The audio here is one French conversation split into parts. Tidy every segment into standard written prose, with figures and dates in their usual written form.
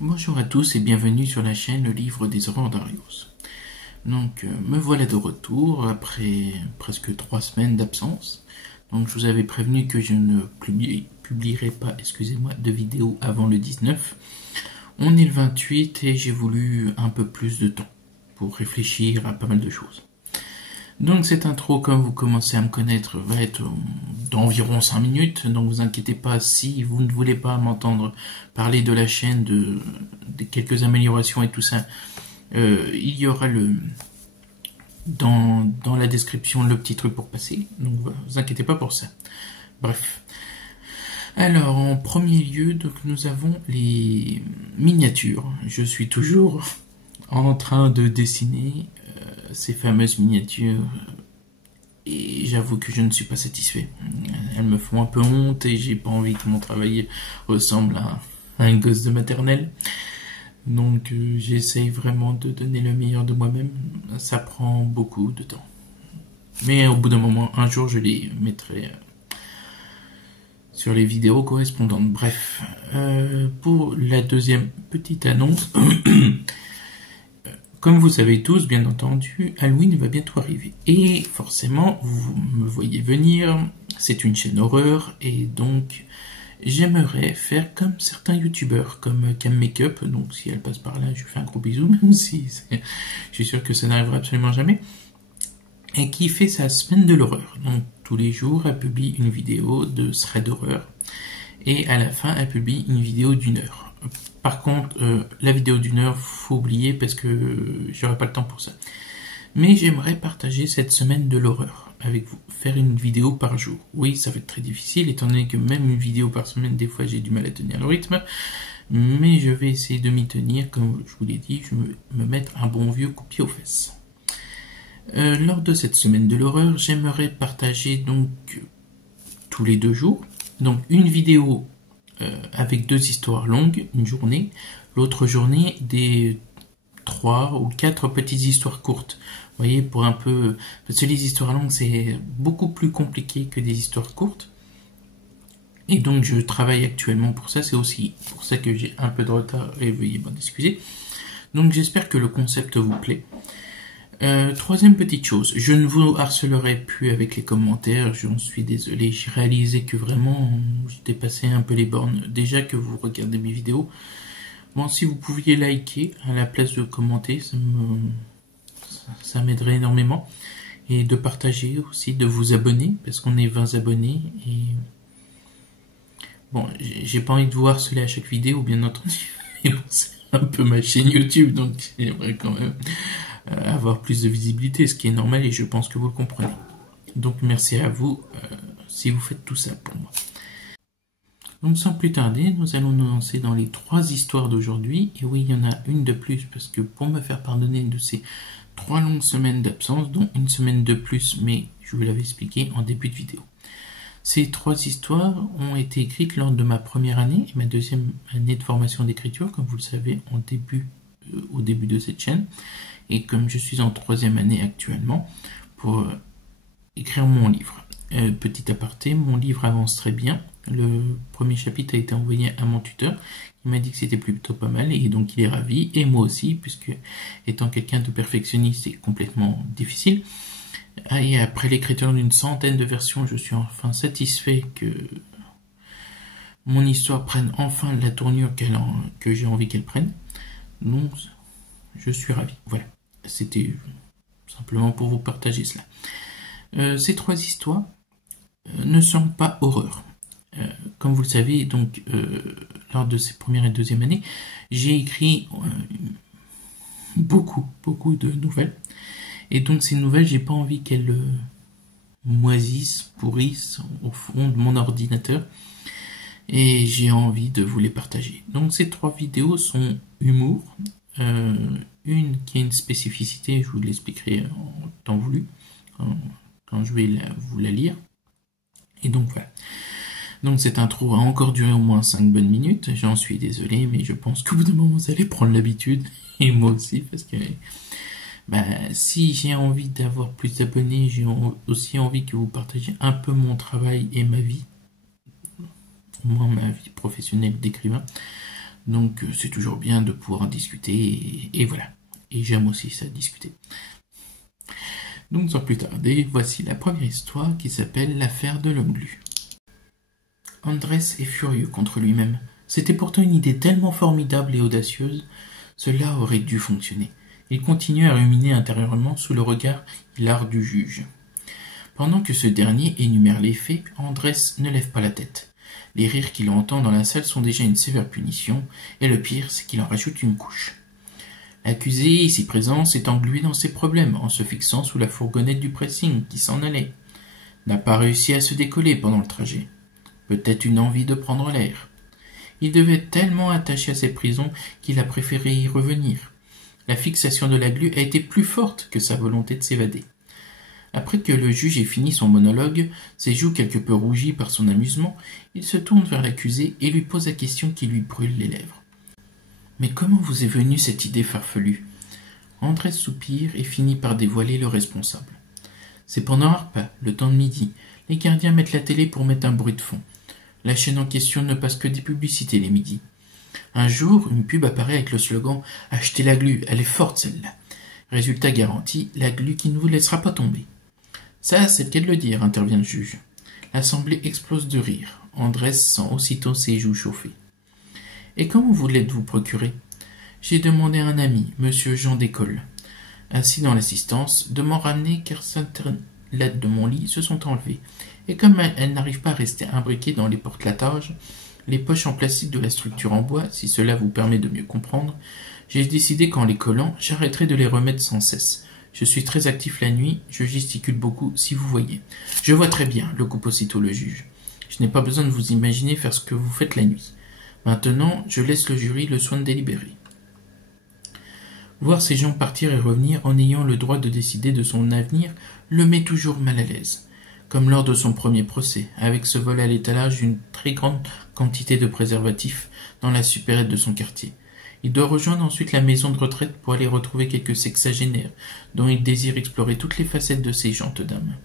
Bonjour à tous et bienvenue sur la chaîne Le Livre des Horreurs d'Arios. Donc me voilà de retour après presque 3 semaines d'absence. Donc je vous avais prévenu que je ne publierai pas, excusez-moi, de vidéo avant le 19. On est le 28 et j'ai voulu un peu plus de temps pour réfléchir à pas mal de choses. Donc cette intro, comme vous commencez à me connaître, va être d'environ 5 minutes. Donc vous inquiétez pas si vous ne voulez pas m'entendre parler de la chaîne, de quelques améliorations et tout ça. Il y aura dans la description le petit truc pour passer. Donc vous inquiétez pas pour ça. Bref. Alors en premier lieu, donc, nous avons les miniatures. Je suis toujours en train de dessiner ces fameuses miniatures et j'avoue que je ne suis pas satisfait. Elles me font un peu honte et j'ai pas envie que mon travail ressemble à un gosse de maternelle. Donc j'essaye vraiment de donner le meilleur de moi-même. Ça prend beaucoup de temps. Mais au bout d'un moment, un jour, je les mettrai sur les vidéos correspondantes. Bref, pour la deuxième petite annonce... Comme vous savez tous, bien entendu, Halloween va bientôt arriver. Et forcément, vous me voyez venir, c'est une chaîne horreur, et donc j'aimerais faire comme certains youtubeurs, comme Cam Makeup, donc si elle passe par là, je lui fais un gros bisou, même si je suis sûr que ça n'arrivera absolument jamais, et qui fait sa semaine de l'horreur. Donc tous les jours, elle publie une vidéo de thread d'horreur, et à la fin, elle publie une vidéo d'1 heure. Par contre, la vidéo d'1 heure, faut oublier parce que j'aurai pas le temps pour ça. Mais j'aimerais partager cette semaine de l'horreur avec vous, faire une vidéo par jour. Oui, ça va être très difficile, étant donné que même une vidéo par semaine, des fois j'ai du mal à tenir le rythme. Mais je vais essayer de m'y tenir, comme je vous l'ai dit, je vais me mettre un bon vieux coup de pied aux fesses. Lors de cette semaine de l'horreur, j'aimerais partager donc tous les 2 jours, donc une vidéo avec 2 histoires longues, une journée, l'autre journée des 3 ou 4 petites histoires courtes. Vous voyez, pour un peu... Parce que les histoires longues, c'est beaucoup plus compliqué que des histoires courtes. Et donc, je travaille actuellement pour ça. C'est aussi pour ça que j'ai un peu de retard et veuillez m'en excuser. Donc, j'espère que le concept vous plaît. Troisième petite chose, je ne vous harcelerai plus avec les commentaires, j'en suis désolé, j'ai réalisé que vraiment j'ai dépassé un peu les bornes, déjà que vous regardez mes vidéos. Bon, si vous pouviez liker à la place de commenter, ça m'aiderait énormément. Et de partager aussi, de vous abonner, parce qu'on est 20 abonnés. Et bon, j'ai pas envie de vous harceler à chaque vidéo, bien entendu, mais bon, c'est un peu ma chaîne YouTube, donc j'aimerais quand même avoir plus de visibilité, ce qui est normal et je pense que vous le comprenez. Donc merci à vous si vous faites tout ça pour moi. Donc sans plus tarder, nous allons nous lancer dans les 3 histoires d'aujourd'hui. Et oui, il y en a une de plus parce que pour me faire pardonner de ces 3 longues semaines d'absence, dont une semaine de plus, mais je vous l'avais expliqué en début de vidéo. Ces 3 histoires ont été écrites lors de ma première année et ma deuxième année de formation d'écriture, comme vous le savez, au début de cette chaîne. Et comme je suis en 3e année actuellement pour écrire mon livre. Petit aparté, mon livre avance très bien. Le premier chapitre a été envoyé à mon tuteur. Il m'a dit que c'était plutôt pas mal et donc il est ravi. Et moi aussi, puisque étant quelqu'un de perfectionniste, c'est complètement difficile. Et après l'écriture d'une centaine de versions, je suis enfin satisfait que mon histoire prenne enfin la tournure que j'ai envie qu'elle prenne. Donc, je suis ravi. Voilà. C'était simplement pour vous partager cela. Ces 3 histoires ne sont pas horreur. Comme vous le savez, donc, lors de ces premières et deuxième années, j'ai écrit beaucoup de nouvelles. Et donc ces nouvelles, j'ai pas envie qu'elles moisissent, pourrissent au fond de mon ordinateur. Et j'ai envie de vous les partager. Donc ces 3 vidéos sont humour. Une qui a une spécificité, je vous l'expliquerai en temps voulu, quand je vais vous la lire. Et donc voilà. Donc cette intro a encore duré au moins 5 bonnes minutes, j'en suis désolé, mais je pense qu'au bout d'un moment vous allez prendre l'habitude, et moi aussi, parce que si j'ai envie d'avoir plus d'abonnés, j'ai aussi envie que vous partagiez un peu mon travail et ma vie, au moins ma vie professionnelle d'écrivain. Donc c'est toujours bien de pouvoir en discuter, et voilà. Et j'aime aussi ça, discuter. Donc sans plus tarder, voici la première histoire qui s'appelle l'affaire de l'homme glu. Andrés est furieux contre lui-même. C'était pourtant une idée tellement formidable et audacieuse, cela aurait dû fonctionner. Il continue à ruminer intérieurement sous le regard hilar du juge. Pendant que ce dernier énumère les faits, Andrés ne lève pas la tête. Les rires qu'il entend dans la salle sont déjà une sévère punition, et le pire, c'est qu'il en rajoute une couche. L'accusé, ici présent, s'est englué dans ses problèmes en se fixant sous la fourgonnette du pressing qui s'en allait. N'a pas réussi à se décoller pendant le trajet. Peut-être une envie de prendre l'air. Il devait être tellement attaché à ses prisons qu'il a préféré y revenir. La fixation de la glu a été plus forte que sa volonté de s'évader. Après que le juge ait fini son monologue, ses joues quelque peu rougies par son amusement, il se tourne vers l'accusé et lui pose la question qui lui brûle les lèvres. « Mais comment vous est venue cette idée farfelue ?» Andrés soupire et finit par dévoiler le responsable. C'est pendant un repas, le temps de midi. Les gardiens mettent la télé pour mettre un bruit de fond. La chaîne en question ne passe que des publicités les midis. Un jour, une pub apparaît avec le slogan « Achetez la glu, elle est forte celle-là ». Résultat garanti, la glu qui ne vous laissera pas tomber. Ça, c'est le cas de le dire, intervient le juge. L'assemblée explose de rire. Andrés sent aussitôt ses joues chauffer. Et comment vous l'êtes-vous procuré ? J'ai demandé à un ami, monsieur Jean d'école. Assis dans l'assistance, de m'en ramener car certaines lettres de mon lit se sont enlevées. Et comme elles n'arrivent pas à rester imbriquées dans les portelatages, les poches en plastique de la structure en bois, si cela vous permet de mieux comprendre, j'ai décidé qu'en les collant, j'arrêterai de les remettre sans cesse. Je suis très actif la nuit, je gesticule beaucoup, si vous voyez. Je vois très bien, le coupe aussitôt le juge. Je n'ai pas besoin de vous imaginer faire ce que vous faites la nuit. Maintenant, je laisse le jury le soin de délibérer. Voir ces gens partir et revenir en ayant le droit de décider de son avenir le met toujours mal à l'aise. Comme lors de son premier procès, avec ce vol à l'étalage d'une très grande quantité de préservatifs dans la supérette de son quartier. Il doit rejoindre ensuite la maison de retraite pour aller retrouver quelques sexagénaires dont il désire explorer toutes les facettes de ces gentes dames.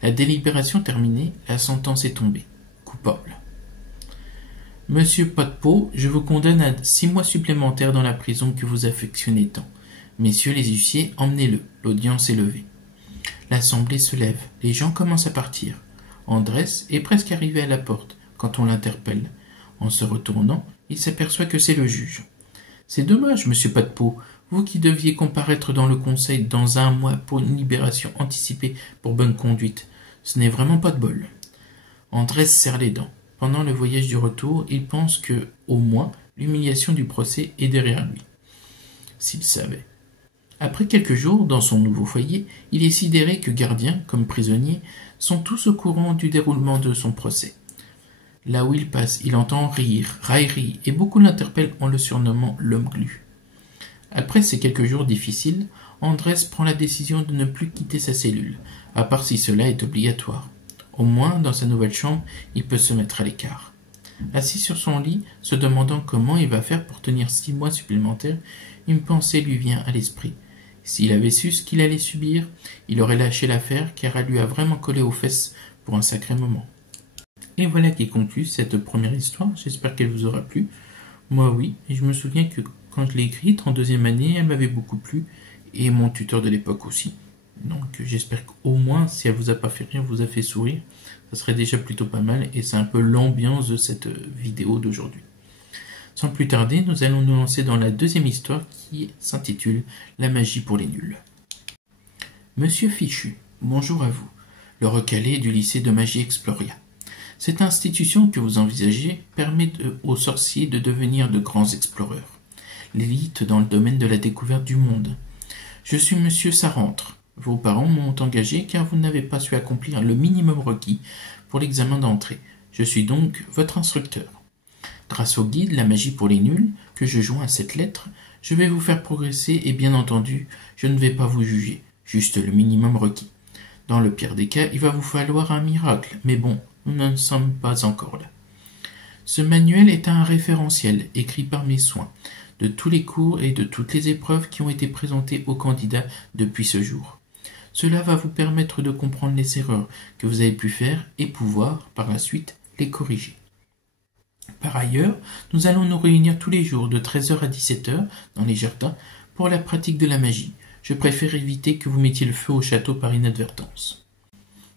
La délibération terminée, la sentence est tombée. Coupable. Monsieur Potpeau, je vous condamne à 6 mois supplémentaires dans la prison que vous affectionnez tant. Messieurs les huissiers, emmenez-le. L'audience est levée. L'assemblée se lève. Les gens commencent à partir. Andrés est presque arrivé à la porte quand on l'interpelle. En se retournant, il s'aperçoit que c'est le juge. C'est dommage, monsieur Potpeau, vous qui deviez comparaître dans le conseil dans 1 mois pour une libération anticipée pour bonne conduite. Ce n'est vraiment pas de bol. Andrés serre les dents. Pendant le voyage du retour, il pense que, au moins, l'humiliation du procès est derrière lui. S'il savait. Après quelques jours, dans son nouveau foyer, il est sidéré que gardiens, comme prisonniers, sont tous au courant du déroulement de son procès. Là où il passe, il entend rire, raillerie, et beaucoup l'interpellent en le surnommant l'homme glu. Après ces quelques jours difficiles, Andrés prend la décision de ne plus quitter sa cellule, à part si cela est obligatoire. Au moins, dans sa nouvelle chambre, il peut se mettre à l'écart. Assis sur son lit, se demandant comment il va faire pour tenir 6 mois supplémentaires, une pensée lui vient à l'esprit. S'il avait su ce qu'il allait subir, il aurait lâché l'affaire car elle lui a vraiment collé aux fesses pour un sacré moment. Et voilà qui conclut cette première histoire, j'espère qu'elle vous aura plu. Moi oui, et je me souviens que quand je l'ai écrite en 2e année, elle m'avait beaucoup plu, et mon tuteur de l'époque aussi. Donc j'espère qu'au moins, si elle vous a pas fait rire, vous a fait sourire, ça serait déjà plutôt pas mal, et c'est un peu l'ambiance de cette vidéo d'aujourd'hui. Sans plus tarder, nous allons nous lancer dans la 2e histoire qui s'intitule « La magie pour les nuls ». Monsieur Fichu, bonjour à vous, le recalé du lycée de magie Exploria. Cette institution que vous envisagez permet aux sorciers de devenir de grands exploreurs, l'élite dans le domaine de la découverte du monde. Je suis monsieur Sarantre. Vos parents m'ont engagé car vous n'avez pas su accomplir le minimum requis pour l'examen d'entrée. Je suis donc votre instructeur. Grâce au guide La magie pour les nuls, que je joins à cette lettre, je vais vous faire progresser et bien entendu, je ne vais pas vous juger, juste le minimum requis. Dans le pire des cas, il va vous falloir un miracle, mais bon, nous n'en sommes pas encore là. Ce manuel est un référentiel écrit par mes soins, de tous les cours et de toutes les épreuves qui ont été présentées aux candidats depuis ce jour. Cela va vous permettre de comprendre les erreurs que vous avez pu faire et pouvoir, par la suite, les corriger. Par ailleurs, nous allons nous réunir tous les jours de 13 h à 17 h dans les jardins pour la pratique de la magie. Je préfère éviter que vous mettiez le feu au château par inadvertance.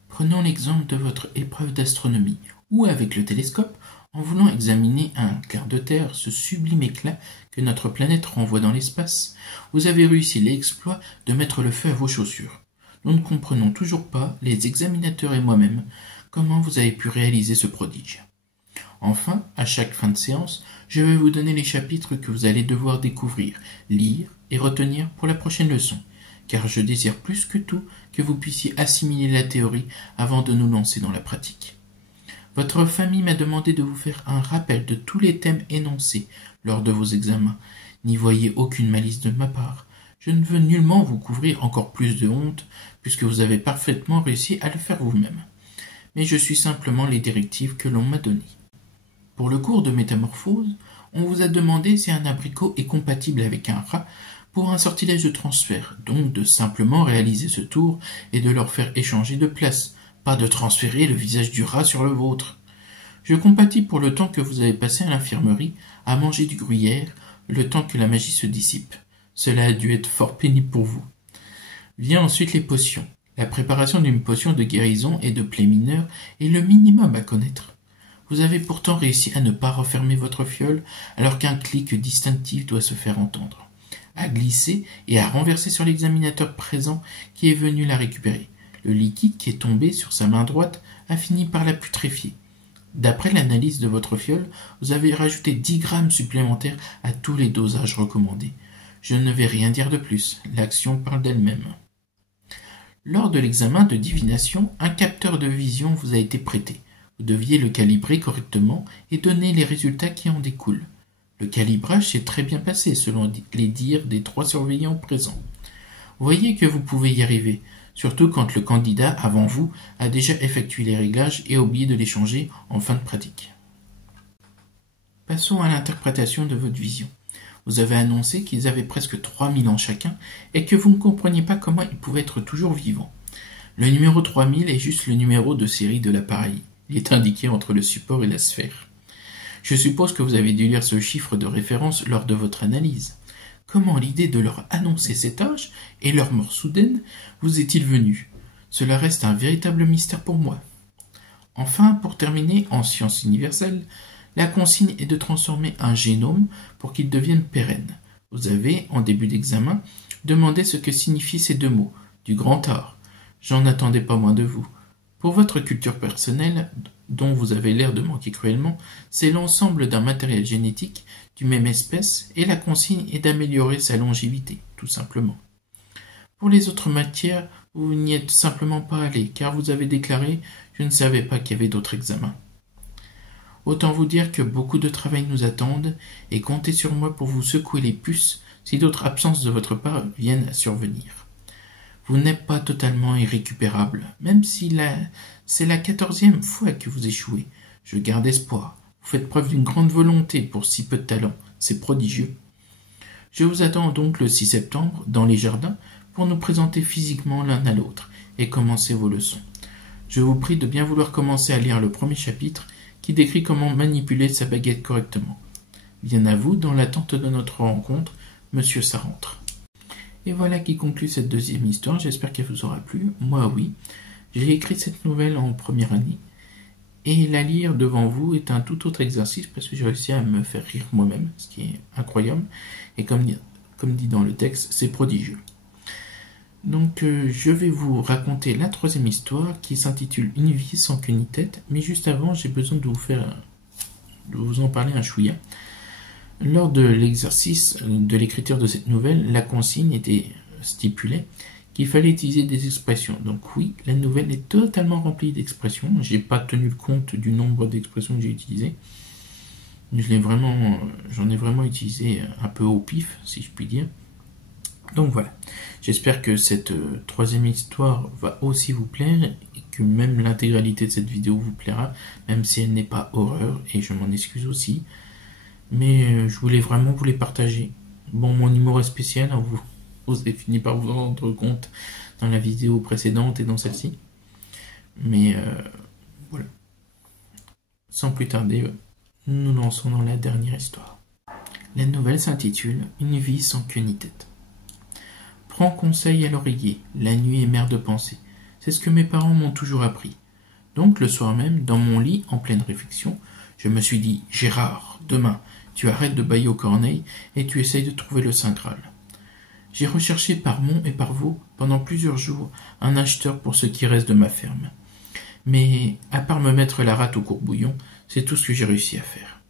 Prenons l'exemple de votre épreuve d'astronomie, où avec le télescope, en voulant examiner à un quart de terre ce sublime éclat que notre planète renvoie dans l'espace, vous avez réussi l'exploit de mettre le feu à vos chaussures. Nous ne comprenons toujours pas, les examinateurs et moi-même, comment vous avez pu réaliser ce prodige. Enfin, à chaque fin de séance, je vais vous donner les chapitres que vous allez devoir découvrir, lire et retenir pour la prochaine leçon, car je désire plus que tout que vous puissiez assimiler la théorie avant de nous lancer dans la pratique. Votre famille m'a demandé de vous faire un rappel de tous les thèmes énoncés lors de vos examens. N'y voyez aucune malice de ma part. Je ne veux nullement vous couvrir encore plus de honte, puisque vous avez parfaitement réussi à le faire vous-même. Mais je suis simplement les directives que l'on m'a données. Pour le cours de métamorphose, on vous a demandé si un abricot est compatible avec un rat pour un sortilège de transfert, donc de simplement réaliser ce tour et de leur faire échanger de place, pas de transférer le visage du rat sur le vôtre. Je compatis pour le temps que vous avez passé à l'infirmerie à manger du gruyère, le temps que la magie se dissipe. Cela a dû être fort pénible pour vous. Vient ensuite les potions. La préparation d'une potion de guérison et de plaie mineure est le minimum à connaître. Vous avez pourtant réussi à ne pas refermer votre fiole alors qu'un clic distinctif doit se faire entendre, à glisser et à renverser sur l'examinateur présent qui est venu la récupérer. Le liquide qui est tombé sur sa main droite a fini par la putréfier. D'après l'analyse de votre fiole, vous avez rajouté 10 grammes supplémentaires à tous les dosages recommandés. Je ne vais rien dire de plus, l'action parle d'elle-même. Lors de l'examen de divination, un capteur de vision vous a été prêté. Vous deviez le calibrer correctement et donner les résultats qui en découlent. Le calibrage s'est très bien passé selon les dires des 3 surveillants présents. Voyez que vous pouvez y arriver, surtout quand le candidat avant vous a déjà effectué les réglages et oublié de les changer en fin de pratique. Passons à l'interprétation de votre vision. Vous avez annoncé qu'ils avaient presque 3000 ans chacun et que vous ne compreniez pas comment ils pouvaient être toujours vivants. Le numéro 3000 est juste le numéro de série de l'appareil. Il est indiqué entre le support et la sphère. Je suppose que vous avez dû lire ce chiffre de référence lors de votre analyse. Comment l'idée de leur annoncer cet âge et leur mort soudaine vous est-il venue? Cela reste un véritable mystère pour moi. Enfin, pour terminer, en sciences universelles, la consigne est de transformer un génome pour qu'il devienne pérenne. Vous avez, en début d'examen, demandé ce que signifient ces deux mots, du grand art. J'en attendais pas moins de vous. Pour votre culture personnelle, dont vous avez l'air de manquer cruellement, c'est l'ensemble d'un matériel génétique du même espèce et la consigne est d'améliorer sa longévité, tout simplement. Pour les autres matières, vous n'y êtes simplement pas allé, car vous avez déclaré « Je ne savais pas qu'il y avait d'autres examens ». Autant vous dire que beaucoup de travail nous attendent et comptez sur moi pour vous secouer les puces si d'autres absences de votre part viennent à survenir. Vous n'êtes pas totalement irrécupérable, même si c'est la 14e fois que vous échouez. Je garde espoir. Vous faites preuve d'une grande volonté pour si peu de talent. C'est prodigieux. Je vous attends donc le 6 septembre dans les jardins pour nous présenter physiquement l'un à l'autre et commencer vos leçons. Je vous prie de bien vouloir commencer à lire le premier chapitre qui décrit comment manipuler sa baguette correctement. Bien à vous, dans l'attente de notre rencontre, Monsieur Sarantre. Et voilà qui conclut cette deuxième histoire, j'espère qu'elle vous aura plu. Moi oui, j'ai écrit cette nouvelle en première année, et la lire devant vous est un tout autre exercice parce que j'ai réussi à me faire rire moi-même, ce qui est incroyable, et comme dit dans le texte, c'est prodigieux. Donc je vais vous raconter la troisième histoire qui s'intitule Une vie sans queue ni tête, mais juste avant j'ai besoin de vous en parler un chouïa. Lors de l'exercice de l'écriture de cette nouvelle, la consigne était stipulée qu'il fallait utiliser des expressions. Donc oui, la nouvelle est totalement remplie d'expressions. J'ai pas tenu le compte du nombre d'expressions que j'ai utilisées. J'en ai vraiment utilisé un peu au pif, si je puis dire. Donc voilà, j'espère que cette troisième histoire va aussi vous plaire et que même l'intégralité de cette vidéo vous plaira, même si elle n'est pas horreur, et je m'en excuse aussi. Mais je voulais vraiment vous les partager. Bon, mon humour est spécial, hein, vous avez fini par vous en rendre compte dans la vidéo précédente et dans celle-ci. Mais voilà. Sans plus tarder, nous nous lançons dans la dernière histoire. La nouvelle s'intitule « Une vie sans queue ni tête ». Prends conseil à l'oreiller, la nuit est mère de pensée. C'est ce que mes parents m'ont toujours appris. Donc le soir même, dans mon lit, en pleine réflexion, je me suis dit « Gérard, demain, tu arrêtes de bâiller aux corneilles et tu essayes de trouver le Saint Graal. » J'ai recherché par Mont et par Vaux, pendant plusieurs jours, un acheteur pour ce qui reste de ma ferme. Mais, à part me mettre la rate au courbouillon, c'est tout ce que j'ai réussi à faire.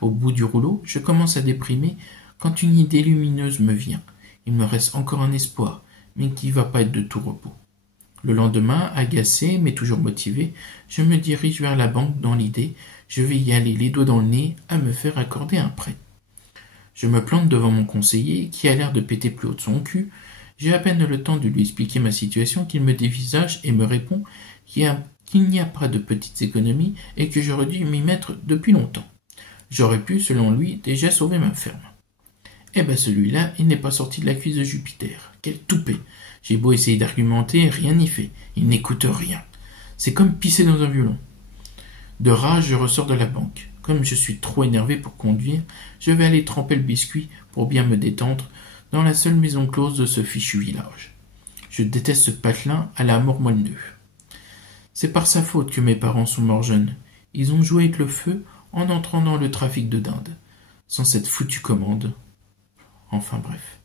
Au bout du rouleau, je commence à déprimer quand une idée lumineuse me vient. Il me reste encore un espoir, mais qui va pas être de tout repos. Le lendemain, agacé, mais toujours motivé, je me dirige vers la banque dans l'idée, je vais y aller les doigts dans le nez à me faire accorder un prêt. Je me plante devant mon conseiller, qui a l'air de péter plus haut de son cul. J'ai à peine le temps de lui expliquer ma situation qu'il me dévisage et me répond qu'il n'y a pas de petites économies et que j'aurais dû m'y mettre depuis longtemps. J'aurais pu, selon lui, déjà sauver ma ferme. Eh ben celui-là, il n'est pas sorti de la cuisse de Jupiter. Quel toupet! J'ai beau essayer d'argumenter, rien n'y fait. Il n'écoute rien. C'est comme pisser dans un violon. De rage, je ressors de la banque. Comme je suis trop énervé pour conduire, je vais aller tremper le biscuit pour bien me détendre dans la seule maison close de ce fichu village. Je déteste ce patelin à la mort moelleux. C'est par sa faute que mes parents sont morts jeunes. Ils ont joué avec le feu en entrant dans le trafic de dinde. Sans cette foutue commande. Enfin bref.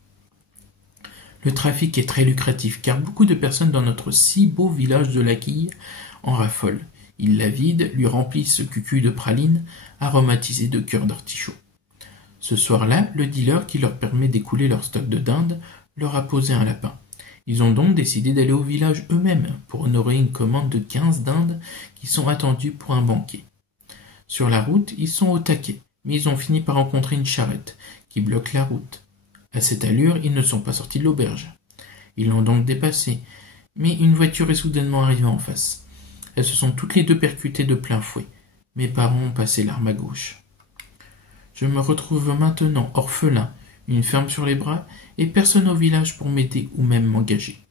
Le trafic est très lucratif car beaucoup de personnes dans notre si beau village de la Quille en raffolent. Ils la vident, lui remplissent ce cucu de pralines aromatisées de cœur d'artichaut. Ce soir-là, le dealer qui leur permet d'écouler leur stock de dinde leur a posé un lapin. Ils ont donc décidé d'aller au village eux-mêmes pour honorer une commande de 15 dindes qui sont attendues pour un banquet. Sur la route, ils sont au taquet, mais ils ont fini par rencontrer une charrette qui bloque la route. À cette allure, ils ne sont pas sortis de l'auberge. Ils l'ont donc dépassé, mais une voiture est soudainement arrivée en face. Elles se sont toutes les deux percutées de plein fouet. Mes parents ont passé l'arme à gauche. Je me retrouve maintenant orphelin, une ferme sur les bras, et personne au village pour m'aider ou même m'engager.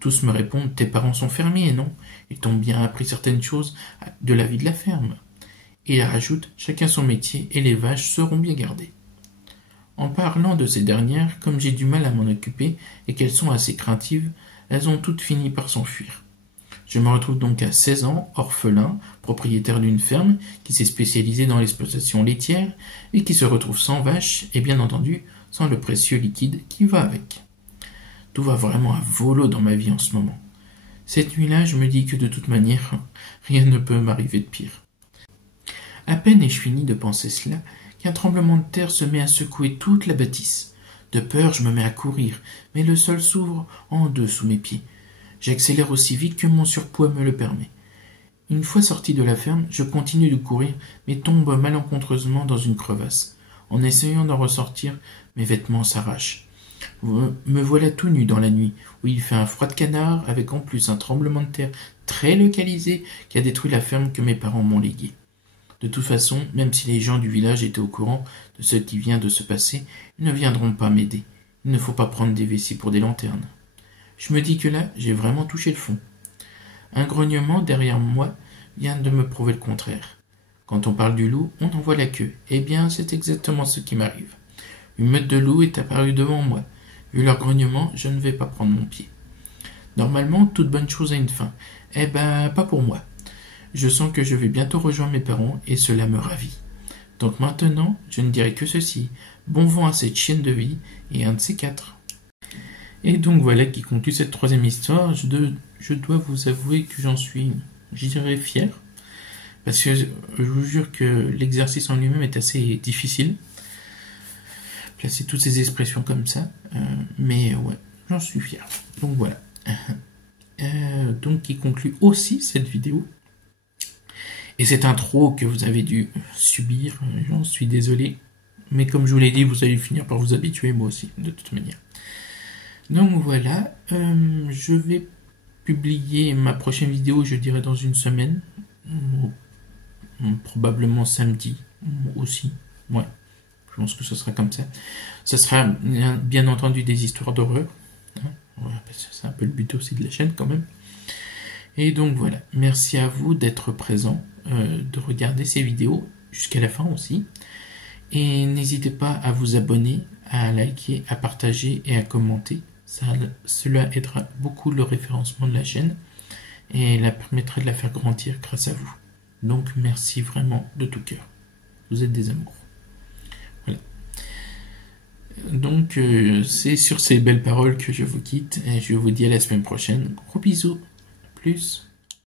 Tous me répondent « Tes parents sont fermiers, non? Ils t'ont bien appris certaines choses de la vie de la ferme. » Et ils rajoutent « Chacun son métier et les vaches seront bien gardées. » En parlant de ces dernières, comme j'ai du mal à m'en occuper et qu'elles sont assez craintives, elles ont toutes fini par s'enfuir. Je me retrouve donc à 16 ans, orphelin, propriétaire d'une ferme qui s'est spécialisée dans l'exploitation laitière et qui se retrouve sans vaches et bien entendu sans le précieux liquide qui va avec. Tout va vraiment à volo dans ma vie en ce moment. Cette nuit-là, je me dis que de toute manière, rien ne peut m'arriver de pire. À peine ai-je fini de penser cela qu'un tremblement de terre se met à secouer toute la bâtisse. De peur, je me mets à courir, mais le sol s'ouvre en deux sous mes pieds. J'accélère aussi vite que mon surpoids me le permet. Une fois sorti de la ferme, je continue de courir, mais tombe malencontreusement dans une crevasse. En essayant d'en ressortir, mes vêtements s'arrachent. Me voilà tout nu dans la nuit, où il fait un froid de canard, avec en plus un tremblement de terre très localisé qui a détruit la ferme que mes parents m'ont léguée. De toute façon, même si les gens du village étaient au courant de ce qui vient de se passer, ils ne viendront pas m'aider. Il ne faut pas prendre des vessies pour des lanternes. Je me dis que là, j'ai vraiment touché le fond. Un grognement derrière moi vient de me prouver le contraire. Quand on parle du loup, on en voit la queue. Eh bien, c'est exactement ce qui m'arrive. Une meute de loups est apparue devant moi. Vu leur grognement, je ne vais pas prendre mon pied. Normalement, toute bonne chose a une fin. Eh ben, pas pour moi. Je sens que je vais bientôt rejoindre mes parents et cela me ravit. Donc maintenant, je ne dirai que ceci. Bon vent à cette chienne de vie et un de ces quatre. Et donc voilà qui conclut cette troisième histoire. Je dois vous avouer que j'en suis, je dirais, fier. Parce que je vous jure que l'exercice en lui-même est assez difficile. Placer toutes ces expressions comme ça. Mais ouais, j'en suis fier. Donc voilà. Donc qui conclut aussi cette vidéo. Et cette intro que vous avez dû subir, j'en suis désolé. Mais comme je vous l'ai dit, vous allez finir par vous habituer, moi aussi, de toute manière. Donc voilà, je vais publier ma prochaine vidéo, je dirais dans une semaine. Probablement samedi aussi. Ouais, je pense que ce sera comme ça. Ce sera bien entendu des histoires d'horreur. Ouais, parce que c'est un peu le but aussi de la chaîne quand même. Et donc voilà, merci à vous d'être présents, de regarder ces vidéos jusqu'à la fin aussi. Et n'hésitez pas à vous abonner, à liker, à partager et à commenter. Cela aidera beaucoup le référencement de la chaîne et la permettra de la faire grandir grâce à vous. Donc merci vraiment de tout cœur. Vous êtes des amours. Voilà. Donc c'est sur ces belles paroles que je vous quitte et je vous dis à la semaine prochaine. Gros bisous. Plus.